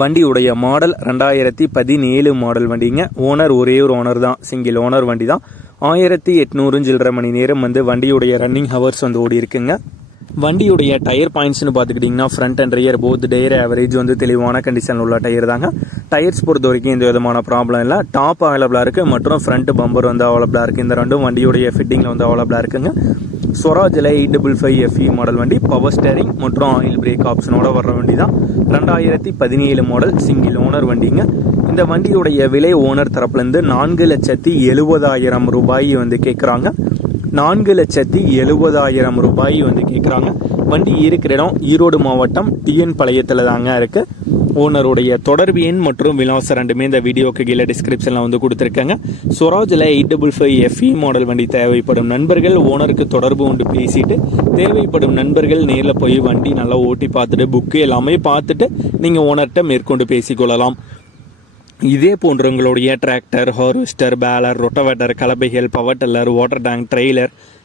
வண்டியுடைய மாடல் ரெண்டாயிரத்தி பதினேழு மாடல் வண்டிங்க. ஓனர் ஒரே ஒரு ஓனர் தான் சிங்கிள் ஓனர் வண்டி தான். ஆயிரத்தி எட்நூறு சில்லரை மணி நேரம் வந்து வண்டியுடைய ரன்னிங் ஹவர்ஸ் வந்து ஓடி இருக்குங்க. வண்டியுடைய டயர் பாயிண்ட்ஸ்னு பார்த்துக்கிட்டிங்கன்னா front and rear both tyre average வந்து தெளிவான கண்டிஷன் உள்ள டயர் தாங்க. டயர்ஸ் பொறுத்த வரைக்கும் எந்த விதமான ப்ராப்ளம் இல்லை. டாப் அவைலபிளாக இருக்குது மற்றும் ஃப்ரண்ட் பம்பர் வந்து அவைலபிளாக இருக்குது இந்த ரெண்டும் வண்டியுடைய ஃபிட்டிங்கில் வந்து அவைலபிளாக இருக்குங்க. ஸ்வராஜில் eight double five FE model வண்டி பவர் ஸ்டேரிங் மற்றும் ஆயில் பிரேக் ஆப்ஷனோட வர்ற வண்டி தான். ரெண்டாயிரத்தி பதினேழு மாடல் சிங்கிள் ஓனர் வண்டிங்க. இந்த வண்டியுடைய விலை ஓனர் தரப்புலேருந்து நான்கு லட்சத்தி எழுபதாயிரம் ரூபாய் வந்து கேட்குறாங்க நான்கு லட்சத்தி எழுபதாயிரம் ரூபாய் வந்து கேட்குறாங்க வண்டி இருக்கிற இடம் ஈரோடு மாவட்டம் டிஎன் பாளையத்தில் தாங்க இருக்குது ஓனருடைய தொடர்பு எண் மற்றும் விலாசம் ரெண்டுமே இந்த வீடியோக்கு கீழே டிஸ்கிரிப்ஷனில் வந்து கொடுத்துருக்காங்க. சுராஜில் eight double five FE model வண்டி தேவைப்படும் நண்பர்கள் ஓனருக்கு தொடர்பு கொண்டு பேசிட்டு தேவைப்படும் நண்பர்கள் நேரில் போய் வண்டி நல்லா ஓட்டி பார்த்துட்டு புக்கு எல்லாமே பார்த்துட்டு நீங்கள் ஓனர்கிட்ட மேற்கொண்டு பேசிக்கொள்ளலாம். இதே போன்ற உங்களுடைய tractor harvester baler rotavator கலப்பைகள் power tiller water tank trailer